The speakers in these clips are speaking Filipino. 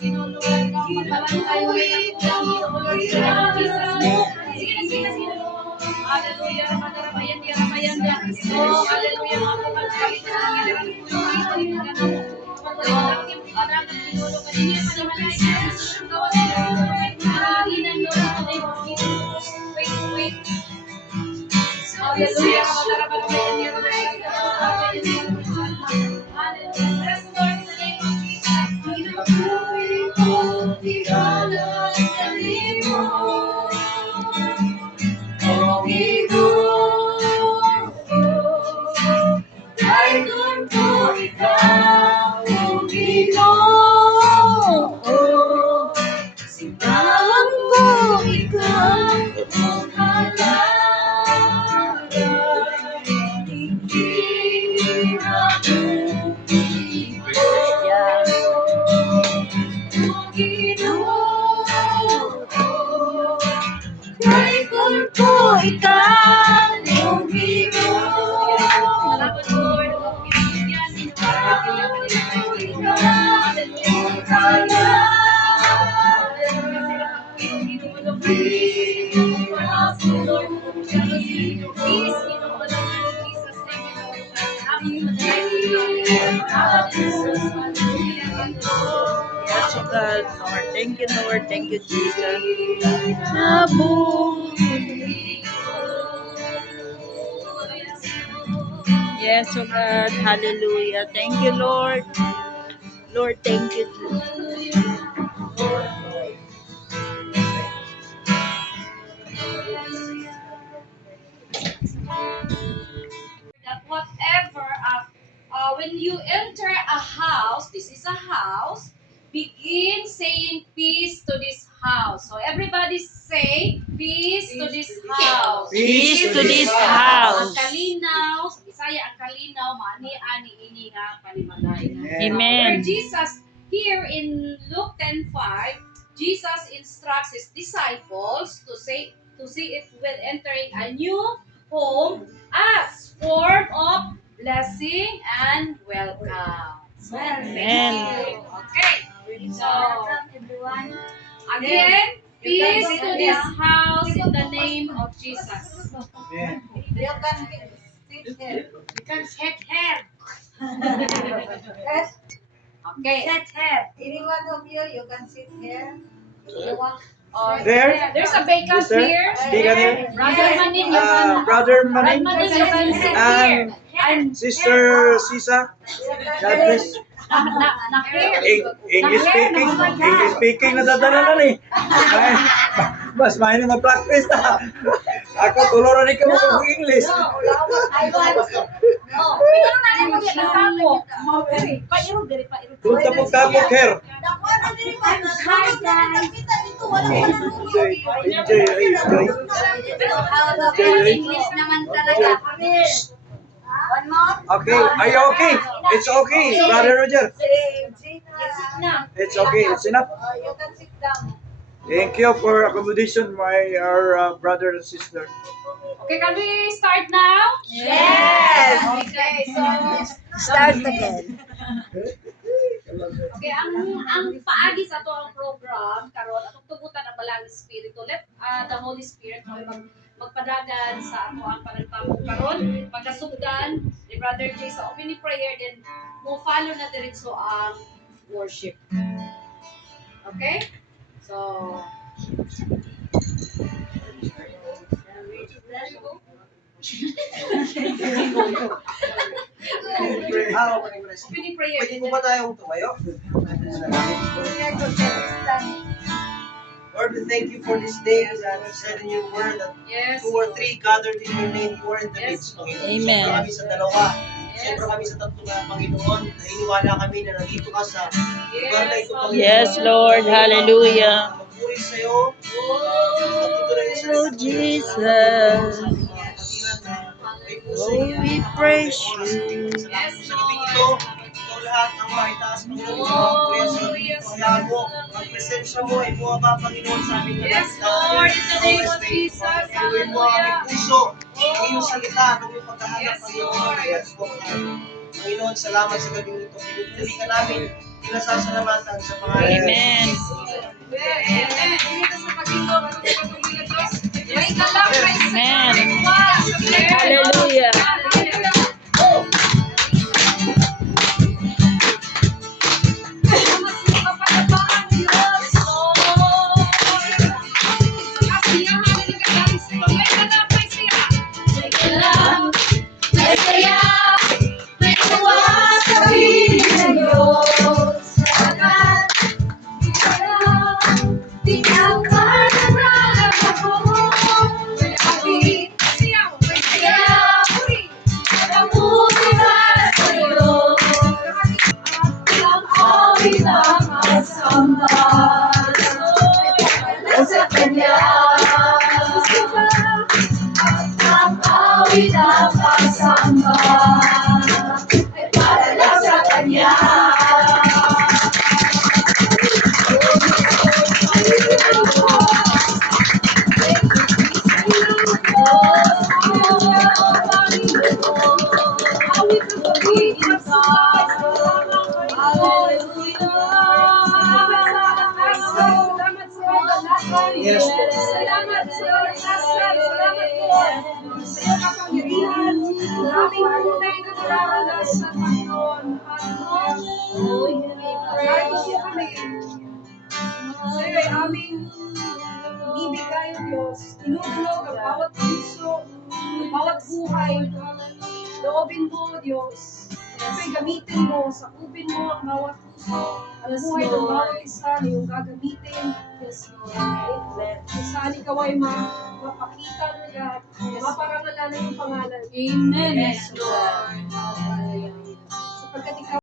Tinulungan ka, magpapantay mo rin ako, Lord, in the name of Jesus. Sige na, sige na, sige na. Hallelujah, Ramadarabayan, Yarabayan, oh, hallelujah, mga kapatid, na nangyayari ng tulong, ito yung ganun. Pagkakit, arangan, tinulong ka din, sa naman ay sa gawa ng halinan, Lord, in the name of Jesus. Wait. Hallelujah, Ramadarabayan, Yarabayan, hallelujah, bless the Lord, in the name of Jesus. Pinapuwi ko, tigala, galing mo. Oh, Ginoo, kahit kung ikaw, oh, Ginoo, simbahan ko ikaw, oh, halagay, hindi na oh, Ginoo, kahit kung ikaw, oh, Ginoo. Salamat, Lord. Pinibigyan, Yes, oh God, Lord. Thank you, Lord. Thank you, Jesus. Nabuli. Yes, oh God. Hallelujah. Thank you, Lord. Lord, thank you, Jesus. that whatever when you enter a house, this is a house, begin saying peace to this house. So everybody say peace to this house. Peace to this house. Ang kalinaw, sa Bisaya ang kalinaw, maani-ani ini nga panimalay. Amen. Where Jesus here in Luke 10:5, Jesus instructs his disciples to say if when entering a new home as form of blessing and welcome. So, Amen. okay. So, again, peace to this house in the name of Jesus. Amen. You can sit here. You can sit here. Yes, Okay. sit here. Any one of you can sit here. You want There? There's a vacant Yes, sir. here. Speak on here. Brother Manin, you can. Brother Manin Manin, you can sit and here. Sister Sisa. God bless. Here. English speaking na dadala na ni. Mas main na mag-practice na. Ako tuloran ni ko mag English. I want. No. Punta po kapok here. Nakuha na din ko. Hi guys. Kita dito wala pa English naman talaga. One more. Okay, are you okay? It's okay, Brother Roger. It's okay, it's enough. You can sit down. Thank you for accommodation, our brother and sister. Okay, can we start now? Yes. Okay, so Start again. okay, ang paagi sa to ang program karon atong tugutan ang balang espiritu. Let the Holy Spirit magpadagan sa ato ang panagtamo karon. Pagkasugdan ni Brother Jay sa opening prayer, then mo follow na diretso ang worship. Okay? So opening prayer. Pwede po ba tayong tumayo? Lord, we thank you for this day that you said in your word that Yes. 2 or 3 gathered in your name, you are in the Yes. midst, Panginoon. Amen. Sobra kami sa dalawa. Yes. Sobra kami sa tatlo na, Panginoon. Nainiwala kami na nandito ka sa lugar na ito, Panginoon. Yes, Lord. Hallelujah. Magpuri sa'yo. Patutuloy sa Oh, Jesus. Oh, we praise you. Yes, Sa gabing ito, ikaw lahat ang maitaas, Panginoon. Kaya sa pangyahan mo, ang presensya mo ay buwaba, Panginoon, sa aming lahat. Yes, Lord, in the name of Jesus. Gawin mo ang aming puso, ang iyong salita, ang iyong pagkahanap, Yes, Panginoon. Lord. Yes, Lord. Panginoon, salamat sa gabing ito. Pinupuri ka namin. pinasasalamatan sa pangalan ng Amen. Amen. Hallelujah. Sa kanya ang awit ang pagsamba ay para lang sa kanya. Yes, po. Salamat sa salamat po. Sa iyong kapangyarihan, aming tunay na nararanasan, Panginoon. Kahit po kami, sa iyo ay aming ibibigay, O Diyos. Tinutulog ang bawat puso, ang bawat buhay. Loobin mo, O Diyos. Ito'y gamitin mo, sakupin mo ang bawat puso, ang buhay ng bawat isa na iyong gagamitin. Yes, Lord. Amen. Saan ikaw ay mapakita ng God, maparangalan ng iyong pangalan. Amen. Yes, Lord. Sapagkat ikaw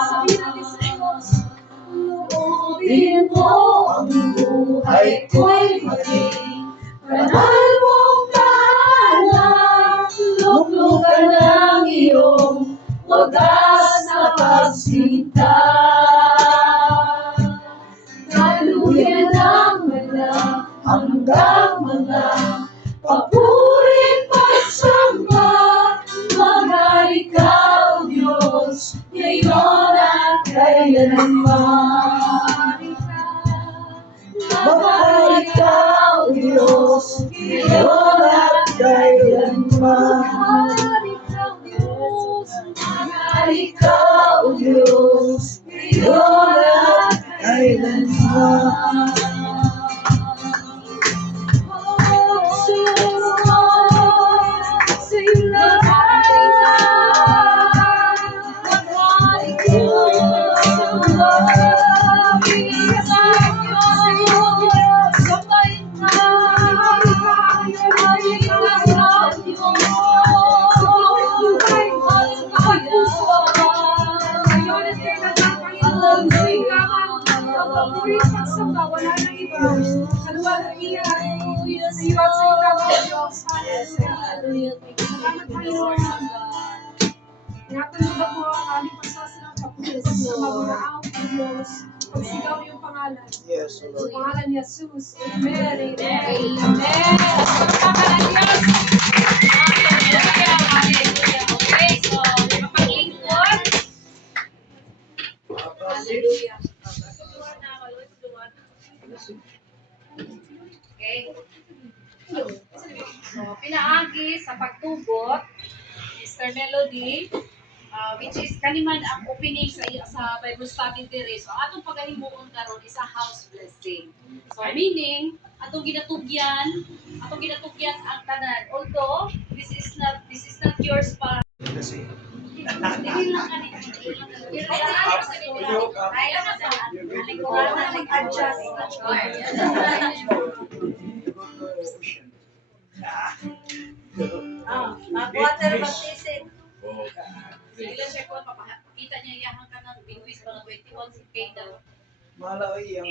Sabihin natin sa Diyos, loobin mo ang buhay ko'y maging banal mong tahanan. Luklukan ng iyong wagas na pagsinta. Daluyan ng wala hanggang mga papurit pagsamba. Mahal ikaw, Diyos, ngayon at kailanman. Mahal ikaw, Diyos, ngayon at kailanman. Mahal ikaw, Diyos, ngayon at kailanman. Wala nang iba. Kaluwalhatian. Sa iyo at sa iyo lang, O Diyos. Hallelujah. Salamat, Panginoon. Tinatulungan mo ang aming pagsasalang kapulis. Magmaaw, O Diyos. Pagsigaw yung pangalan. Yes, Sa Lord. pangalan ni Jesus. Amen. Amen. Amen. Sa pangalan ni Jesus. Hallelujah. Hallelujah. Okay, so, mapaglingkod. Hallelujah. Okay. So, pinaagi sa pagtugot, Mr. Melody, which is kaniman ang opening sa Bible study diri. So, atong pagahimuon karon is a house blessing. So, meaning, atong ginatugyan ang tanan. Although, this is not yours pa. Kasi, Dili lang kanina. Water baptism. Sila siya ko, papakita niya iyahang ka ng bingwis mga 21K daw. malaki ang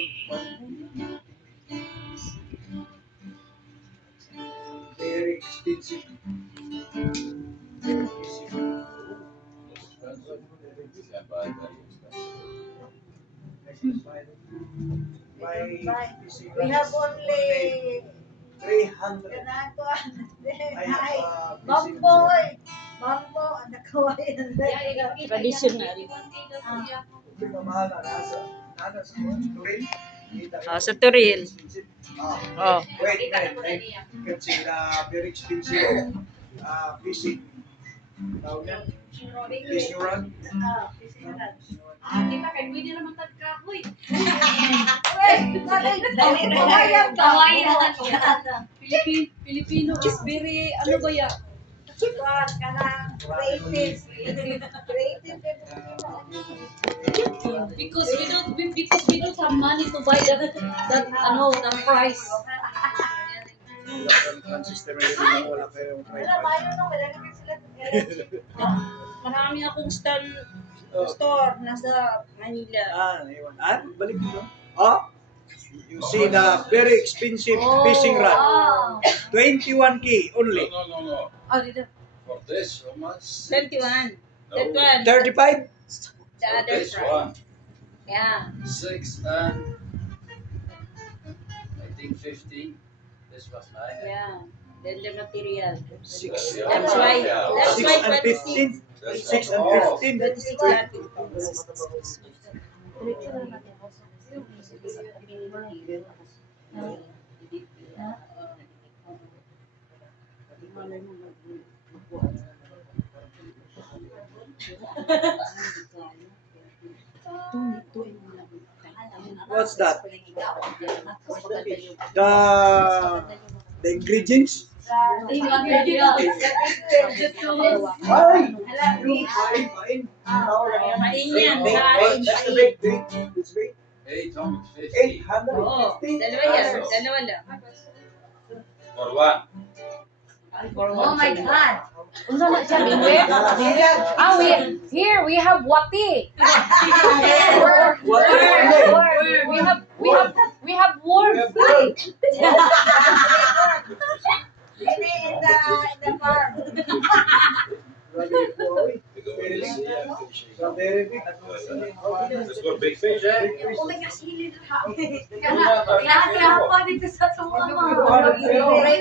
very expensive. Very expensive. We have only 300. Ganagawa. I have Mamboy. Mambo. Ang nakawain. Traditional. Mahal na nasa Turin. Sa Turil. Ah, Oh. wait, wait. You can see the very expensive fishing. Tawag yan? Fishing rod. Kita kay Winnie naman tagkahoy. Filipino is very, ano ba ya? Creative. Because we don't have money to buy that price. Ang system ay wala kayong Marami akong store nasa Manila. Iwan. Balik dito. You see the very expensive fishing rod. 21K only. No. Oh, dito. For this, how much? 21. No. That one. 35? The For other this price. one, Yeah. 6 and I think 15. This was 9. Yeah. Then the material. 6. That's why. That's 6 why and 15. 6 and 15. 26 lagi. What's that? The ingredients? Ay! Pain. Pain yan. That's the big thing. It's big. 850 Oo. 850. Dalawa yan. Dalawa lang. for one. For Oh my God. Unsa na siya bingwe? Ah, here we have wati. We have worm. Maybe in the farm. So, very big. Let's go big fish, eh? Oh my gosh, hilid ha. Kaya pa dito sa tuwa mo. During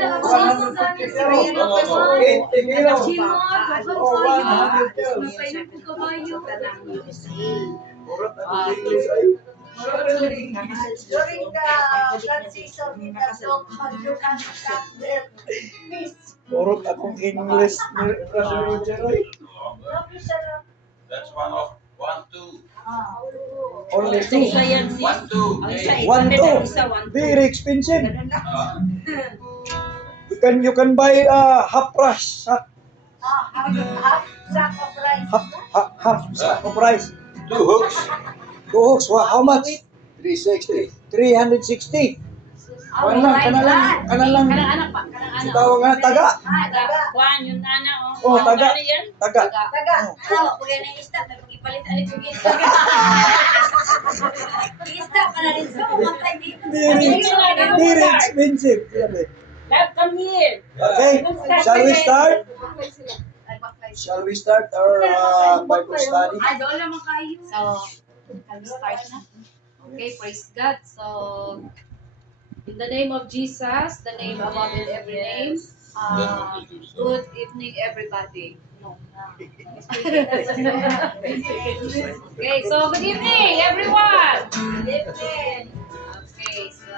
the flood season, in the dog, you can stop there. Please. Purot akong English ni Brother Roger. Oy. That's one of 1, 2. Only two. 1, 2. Hey. 1, 2. Very expensive. You can buy half price. Half sack of rice. Half sack of rice. 2 hooks. 2 hooks. How much? 360. 360. Kanang Kanang anak pa, kanang anak. tawag nga taga. Juan, yung nana, Oh, taga. Ano yan? Taga. Taga. Ano, pag yan ang isda, pag-ipalit alit yung isda. Isda pa na rin sa mga dito. Very expensive. Love, come here. Okay, shall we start? Shall we start our Bible study? Ay, doon naman kayo. So, start na. Okay, praise God. So, in the name of Jesus, the name above every name, good evening, everybody. No. Okay, so good evening, everyone. Good evening. Okay, so